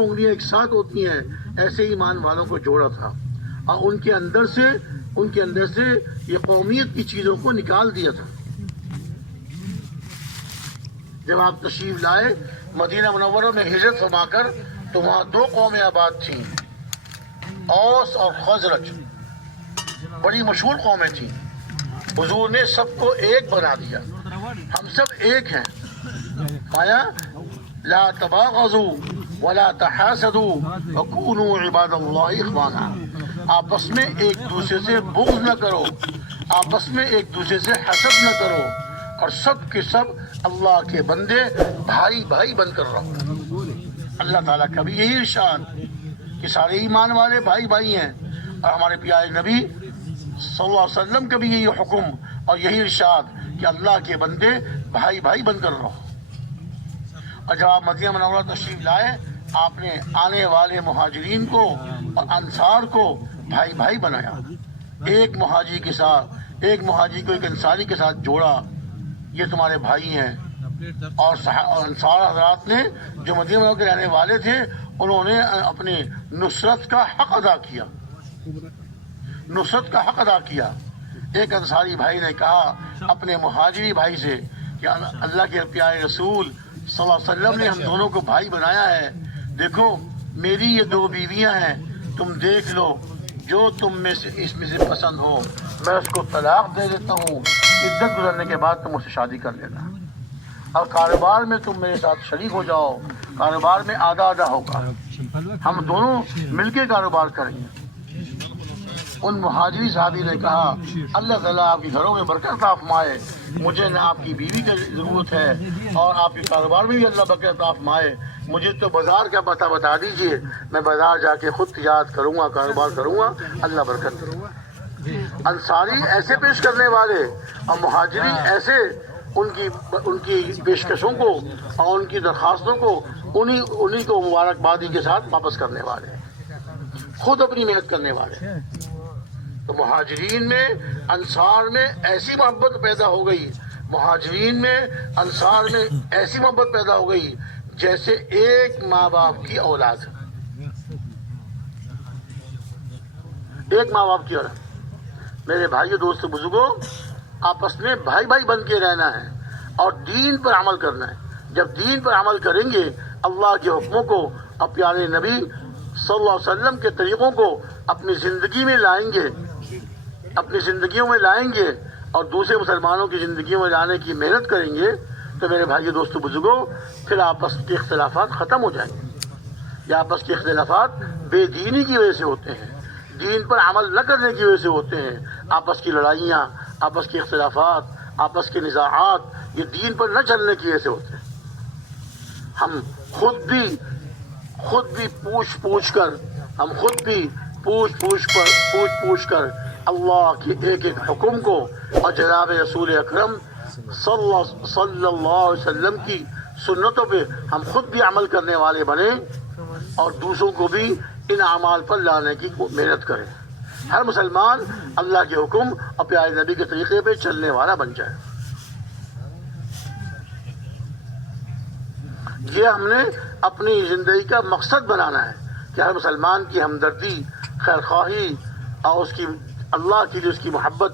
انگلیاں ایک ساتھ ہوتی ہیں ایسے ایمان والوں کو جوڑا تھا اور ان کے اندر سے یہ قومیت کی چیزوں کو نکال دیا تھا. جب آپ تشریف لائے مدینہ منورہ میں ہجرت فرما کر تو وہاں دو قومیں آباد تھیں، اوس اور خزرج. بڑی مشہور قومیں تھیں. حضور نے سب کو ایک بنا دیا. ہم سب ایک ہیں. آیا لا تباغضوا ولا تحاسدوا وكونوا عباد اللہ اخوانا. آپس میں ایک دوسرے سے بغض نہ کرو، آپس میں ایک دوسرے سے حسد نہ کرو، اور سب کے سب اللہ کے بندے بھائی بھائی بن کر رہو. اللہ تعالیٰ کا بھی یہی ارشاد کہ سارے ایمان والے بھائی بھائی ہیں، اور ہمارے پیارے نبی صلی اللہ علیہ وسلم کا بھی یہی حکم اور یہی ارشاد کہ اللہ کے بندے بھائی بھائی بن کر رہو. اور جب آپ مدینہ منورہ تشریف لائے آپ نے آنے والے مہاجرین کو اور انصار کو بھائی بھائی بنایا. ایک مہاجری کو ایک انصاری کے ساتھ جوڑا، یہ تمہارے بھائی ہیں. اور انصار حضرات نے جو مدینہ منورہ کے رہنے والے تھے انہوں نے اپنی نصرت کا حق ادا کیا. ایک انصاری بھائی نے کہا اپنے مہاجری بھائی سے کہ اللہ کے پیارے رسول صلی اللہ علیہ وسلم نے ہم دونوں کو بھائی بنایا ہے، دیکھو میری یہ دو بیویاں ہیں، تم دیکھ لو جو تم میں سے اس میں سے پسند ہو میں اس کو طلاق دے دیتا ہوں، عدت گزرنے کے بعد تم اس سے شادی کر لینا، اور کاروبار میں تم میرے ساتھ شریک ہو جاؤ، کاروبار میں آدھا ہوگا، ہم دونوں مل کے کاروبار کریں گے. ان مہاجری صحابی نے کہا اللہ تعالیٰ آپ کے گھروں میں برکت عطا فرمائے، مجھے نہ آپ کی بیوی کی ضرورت ہے اور آپ کے کاروبار میں بھی اللہ برکت عطا فرمائے، مجھے تو بازار کا پتہ بتا دیجئے، میں بازار جا کے خود تجارت کروں گا، کاروبار کروں گا، اللہ برکت کروں گا. انصاری ایسے پیش کرنے والے اور مہاجری ایسے ان کی پیشکشوں کو اور ان کی درخواستوں کو انہی کو مبارکبادی کے ساتھ واپس کرنے والے، خود اپنی محنت کرنے والے. تو مہاجرین میں انصار میں ایسی محبت پیدا ہو گئی، مہاجرین میں انصار میں ایسی محبت پیدا ہو گئی جیسے ایک ماں باپ کی اولاد. ایک ماں باپ کی اولاد. میرے بھائیو دوستو بزرگوں، آپس میں بھائی بھائی بن کے رہنا ہے اور دین پر عمل کرنا ہے. جب دین پر عمل کریں گے اللہ کے حکموں کو اور پیارے نبی صلی اللہ علیہ وسلم کے طریقوں کو اپنی زندگی میں لائیں گے، اپنی زندگیوں میں لائیں گے اور دوسرے مسلمانوں کی زندگیوں میں لانے کی محنت کریں گے تو میرے بھائی دوستو بزرگوں پھر آپس کے اختلافات ختم ہو جائیں گے. یہ آپس کے اختلافات بے دینی کی وجہ سے ہوتے ہیں، دین پر عمل نہ کرنے کی وجہ سے ہوتے ہیں. آپس کی لڑائیاں، آپس کے اختلافات، آپس کے نزاعات یہ دین پر نہ چلنے کی وجہ سے ہوتے ہیں. ہم خود بھی پوچھ کر اللہ کے ایک ایک حکم کو اور جناب رسول اکرم صلی اللہ علیہ وسلم کی سنتوں پہ ہم خود بھی عمل کرنے والے بنے اور دوسروں کو بھی ان اعمال پر لانے کی محنت کریں. ہر مسلمان اللہ کے حکم اور پیارے نبی کے طریقے پہ چلنے والا بن جائے. یہ ہم نے اپنی زندگی کا مقصد بنانا ہے کہ ہر مسلمان کی ہمدردی، خیرخواہی اور اس کی اللہ کے لیے اس کی محبت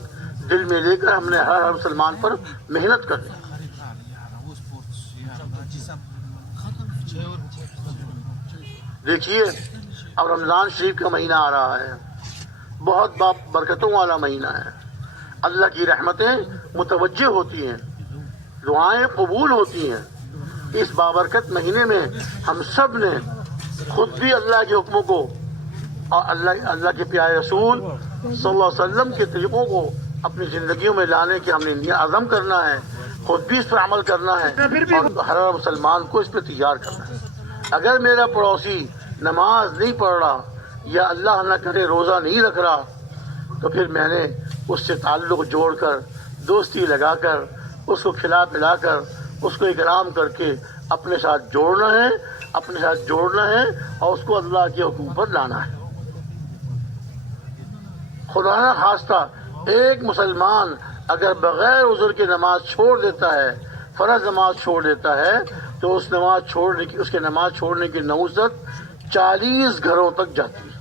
دل میں لے کر ہم نے ہر مسلمان پر محنت کرنی. دیکھیے اب رمضان شریف کا مہینہ آ رہا ہے، بہت برکتوں والا مہینہ ہے. اللہ کی رحمتیں متوجہ ہوتی ہیں، دعائیں قبول ہوتی ہیں. اس بابرکت مہینے میں ہم سب نے خود بھی اللہ کے حکموں کو اور اللہ کے پیارے رسول صلی اللہ علیہ وسلم کے طریقوں کو اپنی زندگیوں میں لانے کے ہم نے عزم کرنا ہے، خود بھی اس پر عمل کرنا ہے اور ہر مسلمان کو اس پہ تیار کرنا ہے. اگر میرا پڑوسی نماز نہیں پڑھ رہا یا اللہ نہ کرے روزہ نہیں رکھ رہا تو پھر میں نے اس سے تعلق جوڑ کر، دوستی لگا کر، اس کو کھلا پلا کر، اس کو اکرام کر کے اپنے ساتھ جوڑنا ہے اور اس کو اللہ کے حکم پر لانا ہے. خدا نہ خواستہ ایک مسلمان اگر بغیر عذر کے نماز چھوڑ دیتا ہے، فرض نماز چھوڑ دیتا ہے تو اس کے نماز چھوڑنے کی نوزت 40 گھروں تک جاتی ہے،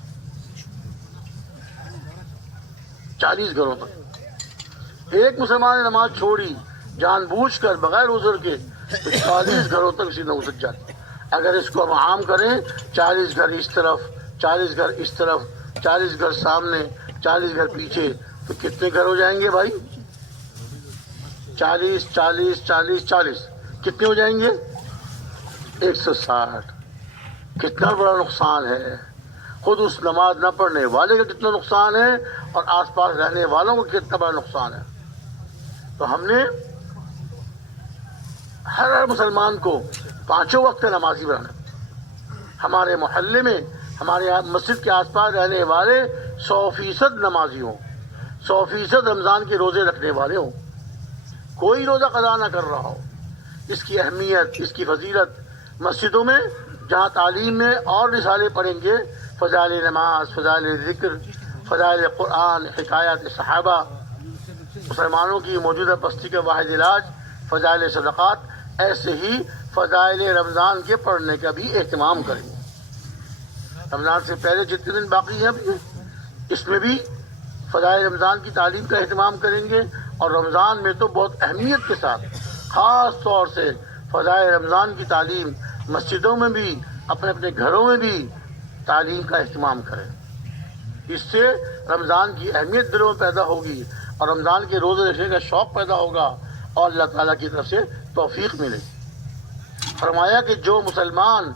40 گھروں تک۔ ایک مسلمان نے نماز چھوڑی جان بوجھ کر بغیر عذر کے تو 40 گھروں تک اسی نوزت جاتی۔ اگر اس کو ہم عام کریں، 40 گھر اس طرف، 40 گھر اس طرف، 40 گھر سامنے، 40 گھر پیچھے، تو کتنے گھر ہو جائیں گے بھائی؟ 40 40 40 40 کتنے ہو جائیں گے؟ 160۔ کتنا بڑا نقصان ہے! خود اس نماز نہ پڑھنے والے کا کتنا نقصان ہے اور آس پاس رہنے والوں کو کتنا بڑا نقصان ہے۔ تو ہم نے ہر مسلمان کو 5 وقت کا نمازی بنانا۔ ہمارے محلے میں، ہمارے مسجد کے آس پاس رہنے والے 100% نمازی ہوں، 100% رمضان کے روزے رکھنے والے ہوں، کوئی روزہ قضا نہ کر رہا ہو۔ اس کی اہمیت، اس کی فضیلت مسجدوں میں جہاں تعلیم میں اور رسالے پڑھیں گے، فضائل نماز، فضائل ذکر، فضائل قرآن، حکایات صحابہ، مسلمانوں کی موجودہ پستی کا واحد علاج، فضائل صدقات، ایسے ہی فضائل رمضان کے پڑھنے کا بھی اہتمام کریں گے۔ رمضان سے پہلے جتنے دن باقی ہیں ابھی، اس میں بھی فضائل رمضان کی تعلیم کا اہتمام کریں گے، اور رمضان میں تو بہت اہمیت کے ساتھ خاص طور سے فضائل رمضان کی تعلیم مسجدوں میں بھی، اپنے اپنے گھروں میں بھی تعلیم کا اہتمام کریں۔ اس سے رمضان کی اہمیت دلوں میں پیدا ہوگی اور رمضان کے روزے رکھنے کا شوق پیدا ہوگا اور اللہ تعالیٰ کی طرف سے توفیق ملے۔ فرمایا کہ جو مسلمان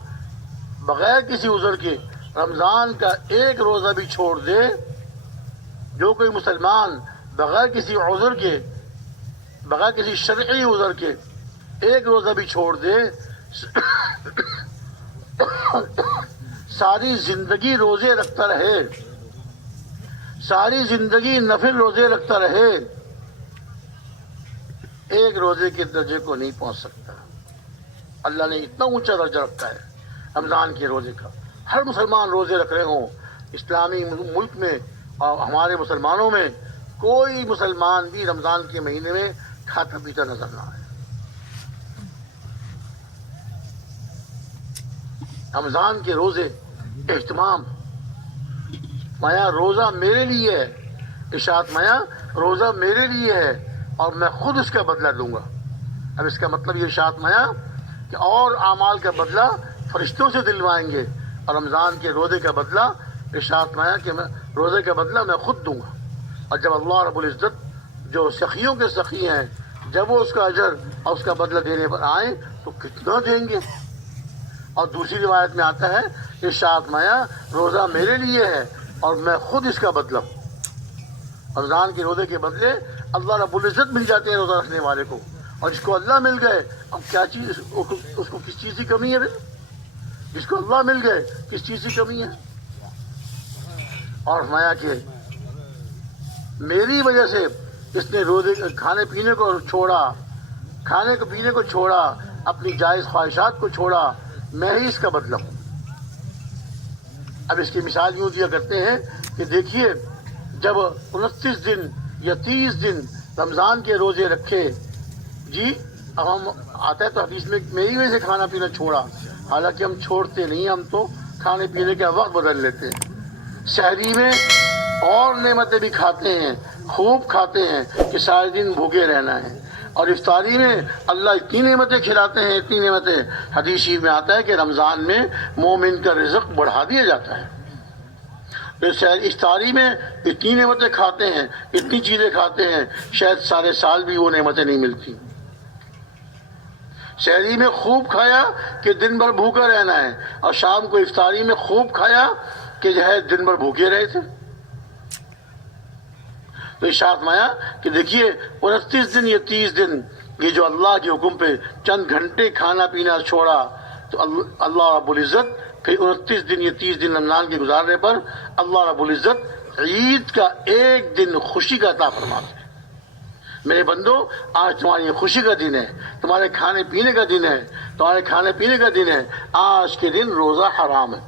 بغیر کسی عذر کے رمضان کا ایک روزہ بھی چھوڑ دے، جو کوئی مسلمان بغیر کسی عذر کے، بغیر کسی شرعی عذر کے ایک روزہ بھی چھوڑ دے، ساری زندگی روزے رکھتا رہے، ساری زندگی نفل روزے رکھتا رہے، ایک روزے کے درجے کو نہیں پہنچ سکتا۔ اللہ نے اتنا اونچا درجہ رکھا ہے رمضان کے روزے کا۔ ہر مسلمان روزے رکھ رہے ہوں، اسلامی ملک میں اور ہمارے مسلمانوں میں کوئی مسلمان بھی رمضان کے مہینے میں کھاتا پیتا نظر نہ آئے۔ رمضان کے روزے اہتمام، مایا روزہ میرے لیے ہے، ارشاد مایا روزہ میرے لیے ہے اور میں خود اس کا بدلہ دوں گا۔ اب اس کا مطلب یہ ارشاد مایا کہ اور اعمال کا بدلہ فرشتوں سے دلوائیں گے، اور رمضان کے روزے کا بدلہ ارشاد مایا کہ میں روزے کا بدلہ میں خود دوں گا۔ اور جب اللہ رب العزت جو سخیوں کے سخی ہیں، جب وہ اس کا اجر اور اس کا بدلہ دینے پر آئیں تو کتنا دیں گے۔ اور دوسری روایت میں آتا ہے ارشاد مایا روزہ میرے لیے ہے اور میں خود اس کا بدلہ ہوں۔ رمضان کے روزے کے بدلے اللہ رب العزت مل جاتے ہیں روزہ رکھنے والے کو، اور جس کو اللہ مل گئے اب کیا چیز، اس کو کس چیز کی کمی ہے؟ جس کو اللہ مل گئے کس چیز کی کمی ہے؟ اور فرمایا کہ میری وجہ سے اس نے روزے کھانے پینے کو چھوڑا، کھانے کو پینے کو چھوڑا، اپنی جائز خواہشات کو چھوڑا، میں ہی اس کا بدلہ ہوں۔ اب اس کی مثال یوں دیا کرتے ہیں کہ دیکھیے جب 29 دن یا 30 دن رمضان کے روزے رکھے، جی اب ہم آتا ہے تو حدیث میں میری وجہ سے کھانا پینا چھوڑا، حالانکہ ہم چھوڑتے نہیں، ہم تو کھانے پینے کا وقت بدل لیتے ہیں۔ سحری میں اور نعمتیں بھی کھاتے ہیں، خوب کھاتے ہیں کہ سارے دن بھوکے رہنا ہے، اور افطاری میں اللہ اتنی نعمتیں کھلاتے ہیں، اتنی نعمتیں، حدیث شریف میں آتا ہے کہ رمضان میں مومن کا رزق بڑھا دیا جاتا ہے۔ افطاری میں اتنی نعمتیں کھاتے ہیں، اتنی چیزیں کھاتے ہیں، شاید سارے سال بھی وہ نعمتیں نہیں ملتی۔ سحری میں خوب کھایا کہ دن بھر بھوکا رہنا ہے، اور شام کو افطاری میں خوب کھایا کہ جو ہے دن بھر بھوکے رہے تھے۔ تو ارشاد مایا کہ دیکھیے 29 دن یا 30 دن یہ جو اللہ کے حکم پہ چند گھنٹے کھانا پینا چھوڑا، تو اللہ رب العزت پھر 29 دن یا 30 دن رمضان کے گزارنے پر اللہ رب العزت عید کا ایک دن خوشی کا عطا فرماتے ہیں۔ میرے بندو آج تمہاری خوشی کا دن ہے، تمہارے کھانے پینے کا دن ہے، تمہارے کھانے پینے کا دن ہے، آج کے دن روزہ حرام ہے۔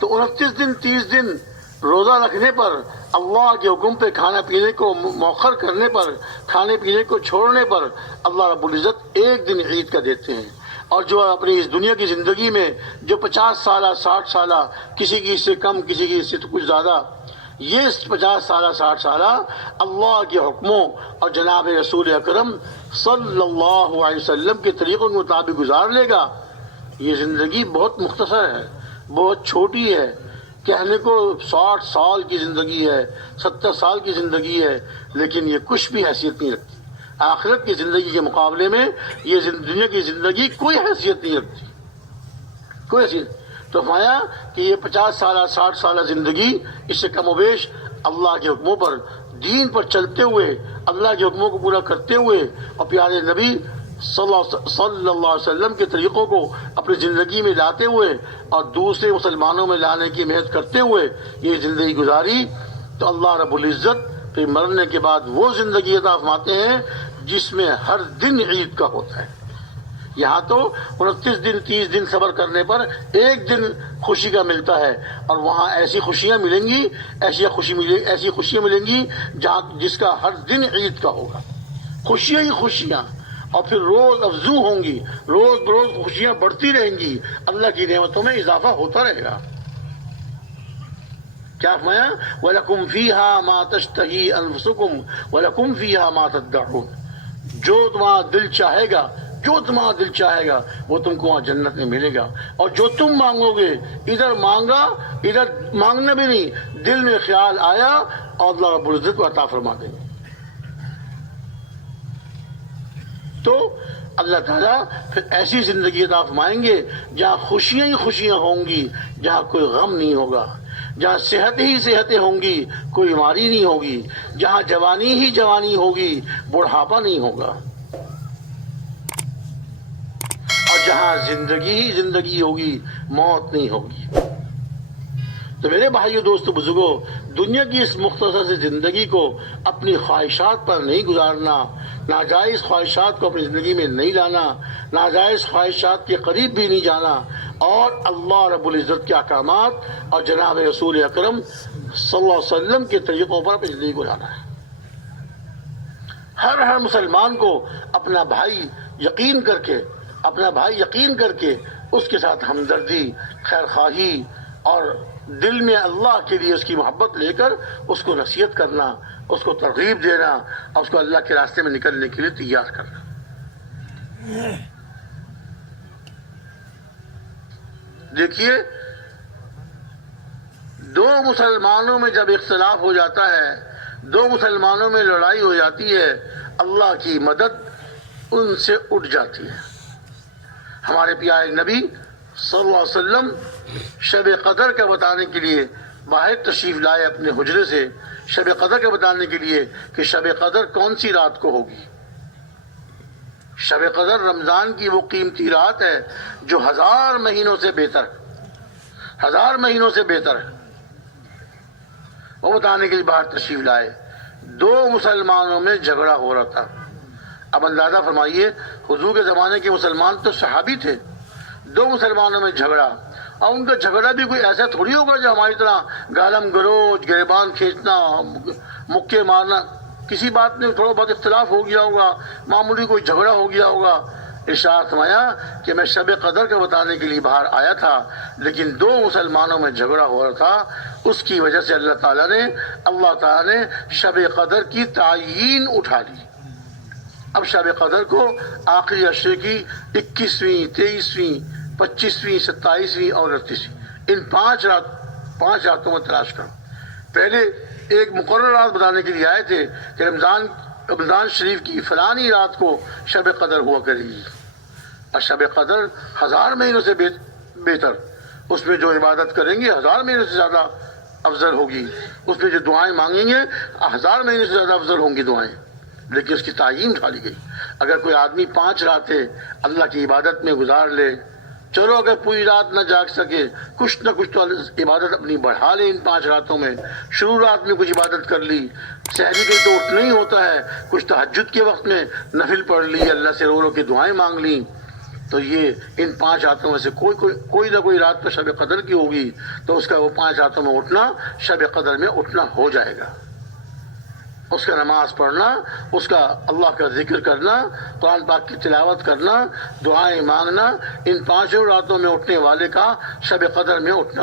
تو 29 دن 30 دن روزہ رکھنے پر، اللہ کے حکم پہ کھانا پینے کو مؤخر کرنے پر، کھانے پینے کو چھوڑنے پر اللہ رب العزت ایک دن عید کا دیتے ہیں۔ اور جو اپنی اس دنیا کی زندگی میں جو 50 سالہ 60 سالہ، کسی کی اس سے کم کسی کی اس سے کچھ زیادہ، یہ 50 سالہ 60 سالہ اللہ کے حکموں اور جناب رسول اکرم صلی اللہ علیہ وسلم کے طریقوں کے مطابق گزار لے گا، یہ زندگی بہت مختصر ہے، بہت چھوٹی ہے۔ کہنے کو 60 سال کی زندگی ہے، 70 سال کی زندگی ہے، لیکن یہ کچھ بھی حیثیت نہیں رکھتی آخرت کی زندگی کے مقابلے میں۔ یہ دنیا کی زندگی کوئی حیثیت نہیں رکھتی، کوئی حیثیت۔ تو فرمایا کہ یہ 50 سالہ 60 سالہ زندگی اس سے کم و بیش اللہ کے حکموں پر، دین پر چلتے ہوئے، اللہ کے حکموں کو پورا کرتے ہوئے اور پیارے نبی صلی اللہ علیہ وسلم کے طریقوں کو اپنی زندگی میں لاتے ہوئے اور دوسرے مسلمانوں میں لانے کی محنت کرتے ہوئے یہ زندگی گزاری، تو اللہ رب العزت پھر مرنے کے بعد وہ زندگی عطا فرماتے ہیں جس میں ہر دن عید کا ہوتا ہے۔ یہاں تو 29 دن 30 دن صبر کرنے پر ایک دن خوشی کا ملتا ہے، اور وہاں ایسی خوشیاں ملیں گی، ایسی خوشیاں ملیں گی جس کا ہر دن عید کا ہوگا، خوشیاں ہی خوشیاں، اور پھر روز افزوں ہوں گی، روز بروز خوشیاں بڑھتی رہیں گی، اللہ کی نعمتوں میں اضافہ ہوتا رہے گا۔ کیا فرمایا؟ وَلَكُمْ فِيهَا مَا تَشْتَهِي أَنفُسُكُمْ وَلَكُمْ فِيهَا مَا تَدَّعُونَ، جو تمہارا دل چاہے گا، جو تمہارا دل چاہے گا وہ تم کو وہاں جنت میں ملے گا، اور جو تم مانگو گے، ادھر مانگا، ادھر مانگنا بھی نہیں، دل میں خیال آیا اور اللہ رب العزت کو عطا فرما دیں گے۔ تو اللہ تعالیٰ پھر ایسی زندگی عطا فرمائیں گے جہاں خوشیاں ہی خوشیاں ہوں گی، جہاں کوئی غم نہیں ہوگا، جہاں صحت ہی صحتیں ہوں گی، کوئی بیماری نہیں ہوگی، جہاں جوانی ہی جوانی ہوگی، بڑھاپا نہیں ہوگا، اور جہاں زندگی ہی زندگی ہوگی، موت نہیں ہوگی۔ تو میرے بھائیو، دوستو، بزرگوں، دنیا کی اس مختصر سی زندگی کو اپنی خواہشات پر نہیں گزارنا، ناجائز خواہشات کو اپنی زندگی میں نہیں لانا، ناجائز خواہشات کے قریب بھی نہیں جانا، اور اللہ رب العزت کے احکامات اور جناب رسول اکرم صلی اللہ علیہ وسلم کے طریقوں پر اپنی زندگی کو لانا ہے۔ ہر مسلمان کو اپنا بھائی یقین کر کے اس کے ساتھ ہمدردی، خیر خواہی اور دل میں اللہ کے لیے اس کی محبت لے کر اس کو نصیحت کرنا، اس کو ترغیب دینا، اور اس کو اللہ کے راستے میں نکلنے کے لیے تیار کرنا۔ دیکھیے، دو مسلمانوں میں جب اختلاف ہو جاتا ہے، دو مسلمانوں میں لڑائی ہو جاتی ہے، اللہ کی مدد ان سے اٹھ جاتی ہے۔ ہمارے پیارے نبی صلی اللہ علیہ وسلم شب قدر کا بتانے کے لیے باہر تشریف لائے اپنے حجرے سے، شب قدر کا بتانے کے لیے کہ شب قدر کون سی رات کو ہوگی۔ شب قدر رمضان کی وہ قیمتی رات ہے جو 1000 مہینوں سے بہتر ہے، 1000 مہینوں سے بہتر ہے۔ وہ بتانے کے لیے باہر تشریف لائے، دو مسلمانوں میں جھگڑا ہو رہا تھا۔ اب اندازہ فرمائیے، حضور کے زمانے کے مسلمان تو صحابی تھے، دو مسلمانوں میں جھگڑا، اور ان کا جھگڑا بھی کوئی ایسا تھوڑی ہوگا جو ہماری طرح گالم گلوچ، گریبان کھینچنا، مکے مارنا، کسی بات میں تھوڑا بہت اختلاف ہو گیا ہوگا، معمولی کوئی جھگڑا ہو گیا ہوگا۔ ارشاد فرمایا کہ میں شب قدر کا بتانے کے لیے باہر آیا تھا، لیکن دو مسلمانوں میں جھگڑا ہو رہا تھا، اس کی وجہ سے اللہ تعالیٰ نے شب قدر کی تعیین اٹھا لی۔ اب شب قدر کو آخری عشرے کی 21ویں، 23ویں، 25ویں، 27ویں اور 29ویں، ان 5 راتوں میں تلاش کرو۔ پہلے ایک مقرر رات بتانے کے لیے آئے تھے کہ رمضان شریف کی فلانی رات کو شب قدر ہوا کرے گی، اور شب قدر 1000 مہینوں سے بہتر، اس میں جو عبادت کریں گے 1000 مہینوں سے زیادہ افضل ہوگی، اس میں جو دعائیں مانگیں گے 1000 مہینوں سے زیادہ افضل ہوں گی دعائیں، لیکن اس کی تعیین ڈالی گئی۔ اگر کوئی آدمی 5 راتیں اللہ کی عبادت میں گزار لے، چلو اگر پوری رات نہ جاگ سکے، کچھ نہ کچھ تو عبادت اپنی بڑھا لے ان 5 راتوں میں، شروع رات میں کچھ عبادت کر لی، سحری کے تو اٹھنا ہی ہوتا ہے، کچھ تہجد کے وقت میں نفل پڑھ لی، اللہ سے رو رو کے دعائیں مانگ لی، تو یہ ان 5 راتوں میں سے کوئی نہ کوئی رات تو شب قدر کی ہوگی، تو اس کا وہ 5 راتوں میں اٹھنا شب قدر میں اٹھنا ہو جائے گا۔ اس کا نماز پڑھنا، اس کا اللہ کا ذکر کرنا، قرآن پاک کی تلاوت کرنا، دعائیں مانگنا، ان 5 راتوں میں اٹھنے والے کا شب قدر میں اٹھنا